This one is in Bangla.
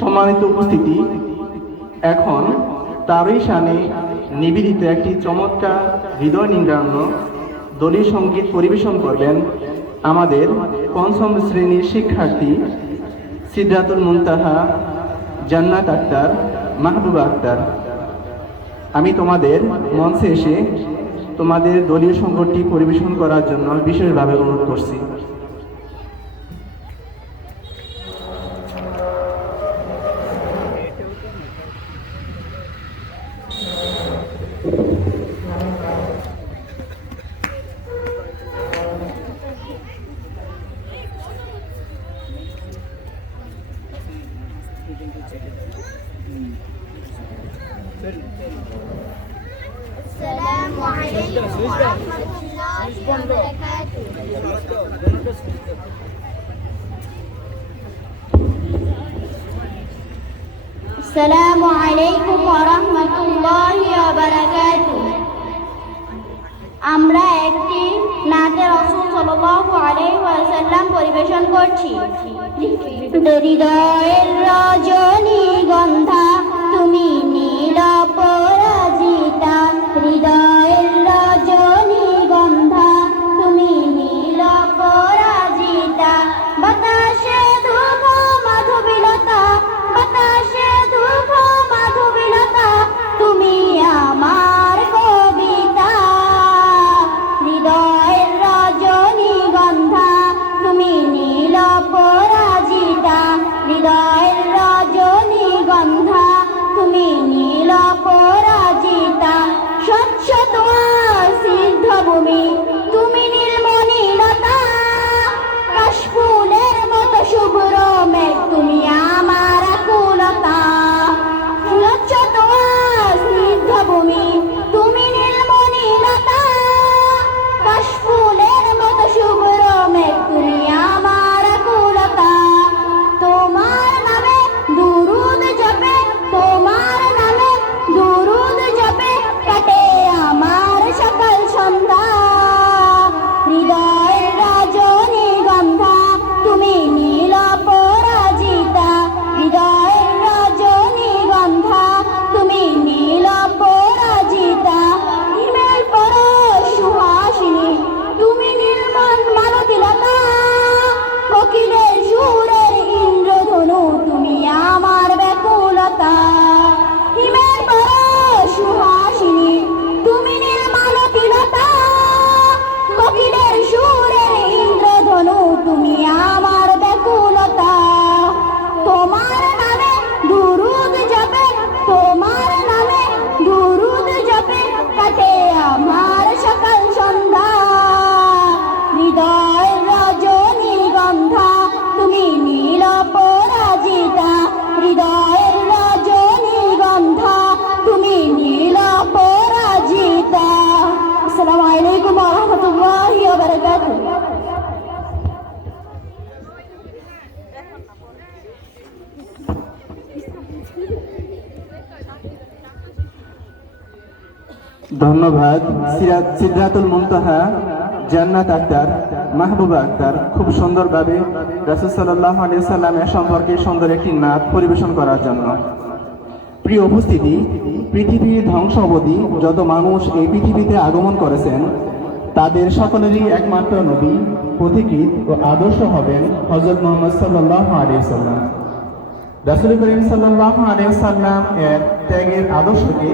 সম্মানিত উপস্থিতি। এখন তারই সানে নিবেদিত একটি চমৎকার হৃদয় নিংড়ান্য দলীয় সংগীত পরিবেশন করবেন আমাদের পঞ্চম শ্রেণির শিক্ষার্থী সিদ্ধাতুল মুনতাহা, জান্নাত আক্তার, মাহবুবা আক্তার। আমি তোমাদের মঞ্চে এসে তোমাদের দলীয় সংকটটি পরিবেশন করার জন্য বিশেষভাবে অনুরোধ করছি। السلام عليكم ورحمة الله وبركاته السلام عليكم ورحمة الله وبركاته আমরা একটি নাতে রসুল সাল্লাল্লাহু আলাইহি ওয়াসাল্লাম পরিবেশন করছি হৃদয়ের রজনী ধন্যবাদ। সিদ্ধাতুল মুনতাহা, জান্নাত আক্তার, মাহবুবা আক্তার, খুব সুন্দরভাবে রাসুল সাল্লাহ আলিয়া সাল্লামের সম্পর্কে সুন্দর একটি নাচ পরিবেশন করার জন্য। প্রিয় উপস্থিতি, পৃথিবীর ধ্বংস অবধি যত মানুষ এই পৃথিবীতে আগমন করেছেন, তাদের সকলেরই একমাত্র নবী পথিকৃত ও আদর্শ হবেন হজরত মোহাম্মদ সাল্লাহ আলিয়া সাল্লাম রাসুল করিম সাল্লাহ আলিয়া সাল্লাম এর ত্যাগের আদর্শকে